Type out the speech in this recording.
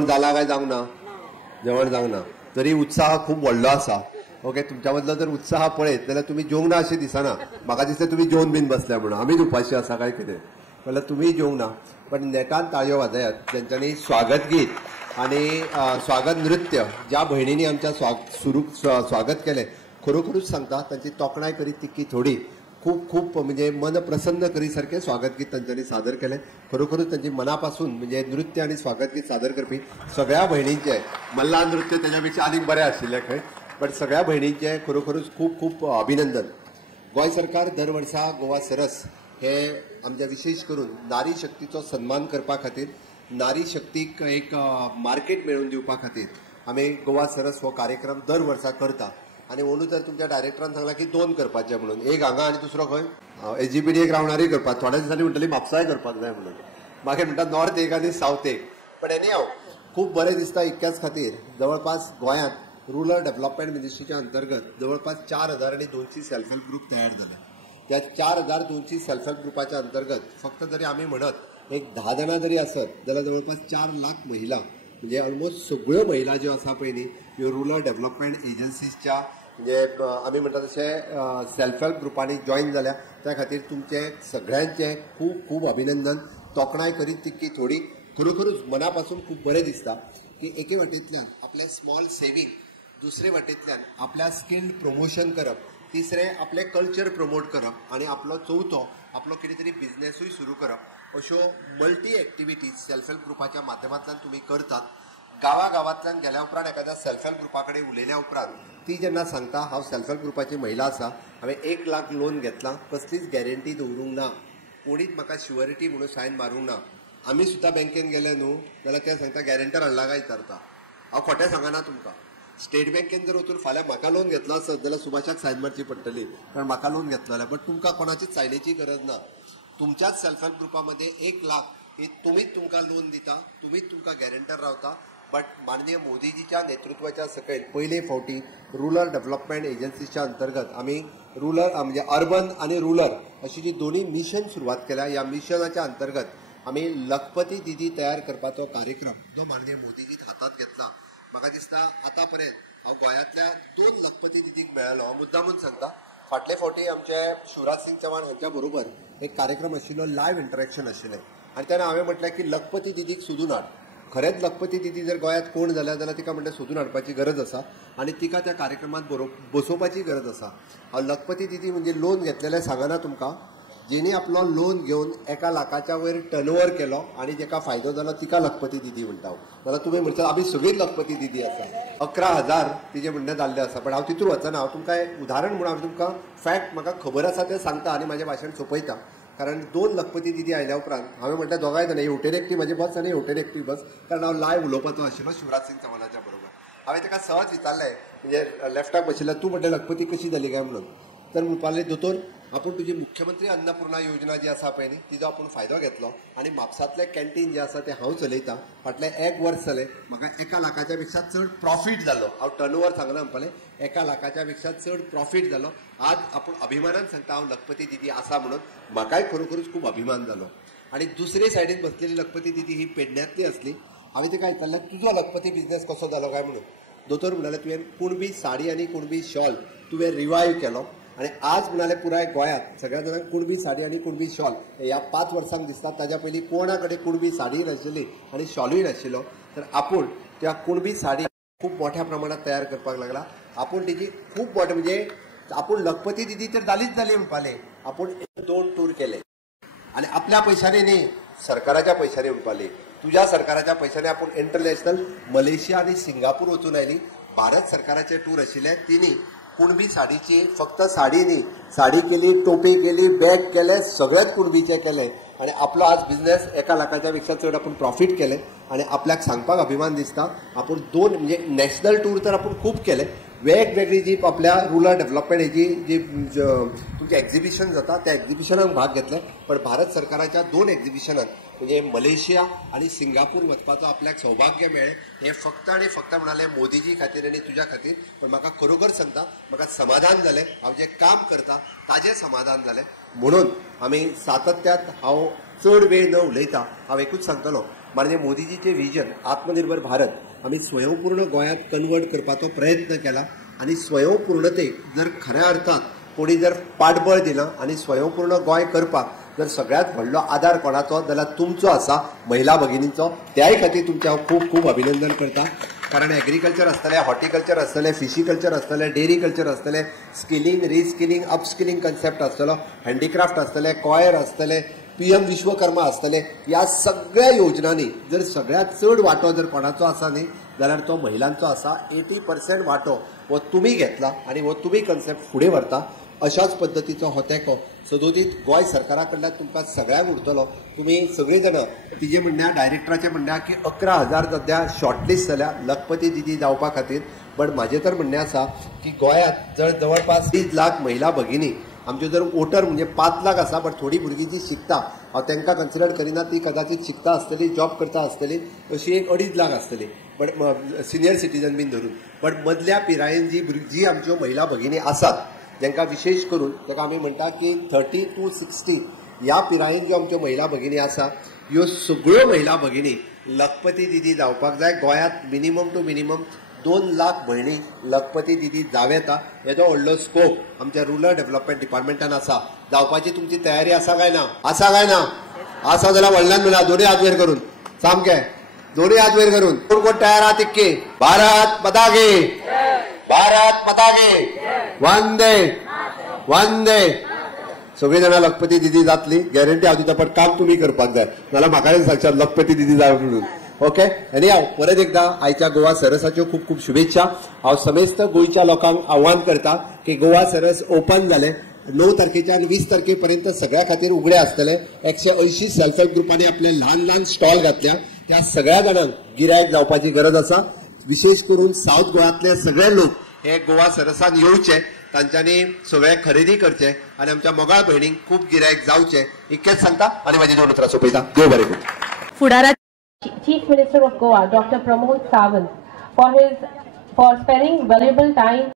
जेवण जाला काय जावंक ना? जेवण जावंक ना. तरी उत्साह खूप व्हडलो आसा. ओके, तुमच्या मदलो जर उत्साह पळयत जाल्यार तुमी जेवंक ना अशें दिसना. म्हाका दिसता तुमी जेवन बीन बसल्या म्हणून. आमीच उपाशी आसा काय कितें, जाल्यार तुमी जेवंक ना. पण नेटान ताळयो वाजयात. तेंच्यांनी स्वागत गीत आणि स्वागत नृत्य ज्या भयणींनी आमच्या स्वागत केलें, खरोखरूच सांगता तांची तोखणाय करीत तितकी थोडी. खूप खूप म्हणजे मन प्रसन्न करी सारखें स्वागत गीत तांच्यांनी सादर केलें. खरोखरूच तांची मनापासून म्हणजे नृत्य आणि स्वागत गीत सादर करपी सगळ्या भयणींचे, मल्ला नृत्य तेज्या आनीक बरें आशिल्लें खंय, पण सगळ्या भयणींचे खरोखरूच खूप खूप अभिनंदन. गोंय सरकार दर वर्सा गोवा सरस हे आमच्या विशेष करून नारी शक्तीचो सन्मान करपा खातीर, नारी शक्तीक एक मार्केट मेळोवन दिवपा खातीर आमी गोवा सरस हो कार्यक्रम दर वर्सा करता. आणि म्हणून तर तुमच्या डायरेक्टरान सांगला की 2 करपाचे म्हणून, एक हांगा आणि दुसरो खंय एजीपीडी एक रावणारय करपाक. थोड्या दिसांनी म्हणटली म्हापसाय करपाक जाय म्हणून. मागीर म्हणटा नॉर्थ एक आणि साऊथ एक. पण एनी हांव खूप बरें दिसता इतक्याच खातीर जवळपास गोंयांत रुरल डेव्हलपमेंट मिनिस्ट्रीच्या अंतर्गत जवळपास 4200 सेल्फ हेल्प ग्रुप तयार झाले. त्या 4200 सेल्फ हेल्प ग्रुपाच्या अंतर्गत फक्त जरी आम्ही म्हणत एक 10 जाणां जरी असत जाल्यार जवळपास 4 लाख महिला, म्हणजे ऑलमोस्ट सगळ्यो महिला ज्यो आसा पळय न्ही, ह्यो रुरल डेव्हलपमेंट एजन्सीजच्या म्हणजे आमी म्हणटा तशें सेल्फ हेल्प ग्रुपांनी जॉईन जाल्या. त्या खातीर तुमचे सगळ्यांचे खूप खूप अभिनंदन. तोखणाय करीत तितकी थोडी. खरोखरूच मनापासून खूप बरें दिसता की एके वाटेंतल्यान आपलें स्मॉल सेव्हिंग, दुसरे वाटेंतल्यान आपल्या स्किल्ड प्रमोशन करप, तिसरे आपले कल्चर प्रमोट करप आणि आपलो चौथो आपलो कितें तरी बिझनेसूय सुरू करप, अश्यो मल्टी एक्टिविटीज सेल्फ हेल्प ग्रुपाच्या माध्यमांतल्यान तुमी करतात. गांवांतल्यान गेल्या उपरांत एखाद्या सेल्फ हेल्प ग्रुपा कडेन उलयल्या उपरांत ती जेन्ना सांगता हांव सेल्फ हेल्प ग्रुपाची महिला आसा, हांवें 1 लाख लोन घेतलां, कसलीच गॅरंटी दवरूंक ना, कोणीच म्हाका शुअरिटी म्हणून सायन मारूंक ना. आमी सुद्दां बँकेन गेले न्हू जाल्यार ते सांगता गॅरंटर हाडला काय विचारता. हांव खोटें सांगना तुमकां. स्टेट बँकेन जर वचून फाल्यां म्हाका लोन घेतलो आसत जाल्यार सुभाषाक सायन मारची पडटली, कारण म्हाका लोन घेतलो जाल्यार. बट तुमकां कोणाचीच सायनीची गरज ना. तुमच्याच सेल्फ हेल्प ग्रुपामध्ये 1 लाख ही तुमीच तुमकां लोन दिता, तुमीच तुमकां गॅरंटर रावता. बट माननीय मोदीजीच्या नेतृत्वाच्या सकयल पयले फावटी रुरल डेव्हलपमेंट एजन्सीच्या अंतर्गत आमी रुरल म्हणजे अर्बन आणि रुरल अशी जी दोन्ही मिशन सुरवात केल्या. ह्या मिशनाच्या अंतर्गत आमी लखपती दिदी तयार करपाचो कार्यक्रम जो माननीय मोदीजीत हातात घेतला. म्हाका दिसता आतां पर्यंत हांव गोंयांतल्या 2 लखपती दिदीक मेळ्ळो. हांव मुद्दामून सांगता, फाटले फावटी आमचे शिवराज सिंग चव्हाण हांच्या बरोबर एक कार्यक्रम आशिल्लो, लायव्ह इंटरेक्शन आशिल्लें, आनी तेन्ना हांवें म्हटलें की लखपती दिदीक सोदून हाड. खरेंच लखपती दिदी जर गोंयांत कोण जाल्यार तिका म्हणटा सोदून हाडपाची गरज आसा आनी तिका त्या कार्यक्रमांत बसोवपाची गरज आसा. हांव लखपती दिदी म्हणजे लोन घेतलेलें सांगना तुमकां, जेणी आपलो लोन घेवन 1 लाखाच्या वयर टर्नओवर केलो आणि जेका फायदो जालो तिका लखपती दिदी म्हणटा. जाल्यार तुमी म्हणटा आमी सगळीच लखपती दिदी आसा. 11,000 तिचे म्हणणें जाल्लें आसा. पण हांव तितूर वचना. हांव तुमकां एक उदाहरण म्हणून हांव तुमकां फॅक्ट म्हाका खबर आसा तें सांगता आनी म्हाजें भाशण सोंपयता. कारण 2 लखपती दिदी आयल्या उपरांत हांवें म्हटलें दोगांय जाणां हेवटेन एकटी म्हाजी बस आनी हेवटेन एकटी बस, कारण हांव लायव्ह उलोवपाचो आशिल्लो शिवराज सिंग चव्हाणाच्या बरोबर. हांवें ताका सहज विचारलें, म्हणजे लेफ्टाक बशिल्ल्या, तूं म्हणलें लखपती कशी जाली काय म्हणून. तर म्हणपालें दोतोर आपूण तुजी मुख्यमंत्री अन्नपूर्णा योजना जी आसा पळय न्ही तिजो आपूण फायदो घेतलो आनी म्हापसांतलें कॅन्टीन जें आसा तें हांव चलयतां. फाटलें 1 वर्स जालें म्हाका 1 लाखाच्या पेक्षा चड प्रॉफीट जालो. हांव टर्नओवर सांगना म्हणपालें, 1 लाखाच्या पेक्षा चड प्रॉफीट जालो. आज आपूण अभिमानान सांगता हांव लखपती दिदी आसा म्हणून. म्हाकाय खरोखरूच खूब अभिमान जालो. आनी दुसरे सायडीन बसलेली लखपती दिदी ही पेडण्यातली असली. हांवें तिका विचारलें तुजो लखपती बिझनेस कसो जालो काय म्हणून. दोतोर म्हणाले तुवें कुणबी साडी आनी कुणबी शॉल तुवें रिवायव केलो आणि आज म्हणाले पुराय गोंयांत सगळ्या जाणांक कुणबी साडी आणि कुणबी शॉल ह्या 5 वर्सांक दिसतात. ताज्या पयलीं कोणा कडेन कुणबी साडी नाशिल्ली आनी शॉलूय नाशिल्लो. तर आपूण त्या कुणबी साडी खूब मोठ्या प्रमाणात तयार करपाक लागला. आपूण तेजी खूब मोठे म्हणजे आपूण लखपती दिदी तर जालीच जाली म्हणपाले. आपूण 2 टूर केले आणि आपल्या पयशांनी न्ही, सरकाराच्या पयशांनी म्हणपाले. तुझ्या सरकाराच्या पयशांनी आपूण इंटरनॅशनल मलेशिया आणि सिंगापूर वचून आयली. भारत सरकाराचे टूर आशिल्ले. तिनी कुणबी साडीची फक्त साडी न्ही, साडी केली, टोपी केली, बॅग केले, सगळेच कुणबीचे केले आणि आपलो आज बिझनेस 1 लाखाच्या पेक्षा चड आपण प्रॉफिट केले. आणि आपल्याक सांगपाक अभिमान दिसता आपण 2 म्हणजे नॅशनल टूर तर आपण खूब केले. वेगवेगळी जी आपल्या रुरल डेव्हलपमेंट हेची जी तुमचे एक्झिबिशन जाता त्या एक्झिबिशनाक भाग घेतले. पण भारत सरकाराच्या 2 एक्झिबिशनात म्हणजे मलेशिया आणि सिंगापूर वचपाचो आपल्याक सौभाग्य मेळ्ळें. हे फक्त आणि फक्त म्हणाले मोदीजी खातीर आणि तुझ्या खातीर. पण म्हाका खरोखर सांगता म्हाका समाधान जालें. हांव जें काम करता ताजें समाधान जालें. म्हणून आमी सातत्यात हांव चड वेळ न उलयता हांव एकूच सांगतलो म्हणजे मोदीजीचे विजन आत्मनिर्भर भारत आम्ही स्वयंपूर्ण गोंयांत कन्वर्ट करपाचो प्रयत्न केला आणि स्वयंपूर्णतेक जर खऱ्या अर्थात कोणी जर पाठबळ दिलं आणि स्वयंपूर्ण गोंय करपाक जर सगळ्यात व्हडलो आधार कोणाचो जाल्यार तुमचो आसा महिला भगिनींचो. त्याय खातीर तुमचें हांव खूब खूब अभिनंदन करता. कारण एग्रीकल्चर आसतलें, हॉर्टिकल्चर आसतलें, फिशीकल्चर आसतलें, डेरी कल्चर आसतलें, स्किलिंग, रिस्किलिंग, अपस्किलिंग कन्सेप्ट आसतलो, हँडीक्राफ्ट आसतलें, कॉयर आसतलें, PM विश्वकर्मा आसतलें. ह्या सगळ्या योजनांनी जर सगळ्यात चड वांटो जर कोणाचो आसा न्ही जाल्यार तो महिलांचो आसा. 80% वांटो हो तुमी घेतला आणि हो तुमी कन्सेप्ट फुडें व्हरता. अशाच पद्दतीचो हो तेंको सदोदीत गोंय सरकारा कडल्यान तुमकां सगळ्यांक उरतलो. तुमी सगळीं जाणां तिजे म्हणण्या डायरेक्टराचें म्हणण्या की 11,000 सध्या शॉर्टलिस्ट जाल्या लखपती दिदी जावपा खातीर. बट म्हाजें तर म्हणणें आसा की गोंयांत जर जवळपास 30 लाख महिला भगिनी आमच्यो जर वोटर म्हणजे 5 लाख आसा. बट थोडी भुरगीं जी शिकता हांव तांकां कन्सिडर करिना, ती कदाचित शिकता आसतली, जॉब करता आसतली, अशी एक 2.5 लाख आसतली. बट सिनियर सिटीजन बीन धरून. बट मदल्या पिरायेन जी आमच्यो महिला भगिनी आसात जांकां विशेष करून ताका आमी म्हणटा की 30 to 60 ह्या पिरायेन ज्यो आमच्यो महिला भगिनी आसा ह्यो सगळ्यो महिला भगिनी लखपती दिदी जावपाक जाय. गोंयांत मिनिमम टू मिनिमम 2 लाख भयणी लखपती दिदी जाव येता. हेजो व्हडलो स्कोप आमच्या रुरल डेव्हलपमेंट डिपार्टमेंटान आसा. जावपाची तुमची तयारी आसा काय ना? आसा काय ना? आसा जाल्यार व्हडल्यान म्हणा दोनूय हात वयर करून सामकें दोनूय हात वयर करून कोण कोण तयार आहात तितके. भारत माता की, भारत माता की, वंदे वंदे. सगळीं जाणां लखपती दिदी जातली गॅरंटी हांव दिता. पण काम तुमी करपाक जाय नाल्यार म्हाका सांगशात लखपती दिदी जाय म्हणून. ओके. आनी हांव परत एकदा आयच्या गोवा सरसाच्यो खूब खूब शुभेच्छा. हांव समेस्त गोंयच्या लोकांक आव्हान करता की गोवा सरस ओपन जालें. 9 तारखेच्यान 20 तारखेपर्यंत सगळ्या खातीर उगडे आसतले. 180 सेल्फ हेल्प ग्रुपांनी आपले ल्हान ल्हान स्टॉल घातल्या. त्या सगळ्या जाणांक गिरायक जावपाची गरज आसा. विशेष करून साऊथ गोंयांतले सगळे लोक हे गोवा सरसान येवचे, तांच्यांनी सगळे खरेदी करचे आणि आमच्या मोगाळ भयणींक खूब गिरायक जावचे. इतकेंच सांगता आणि माझी 2 उतरां सोंपयता. देव बरें करूं. फुडारात Chief Minister of Goa, Dr. Pramod Sawant, for sparing valuable time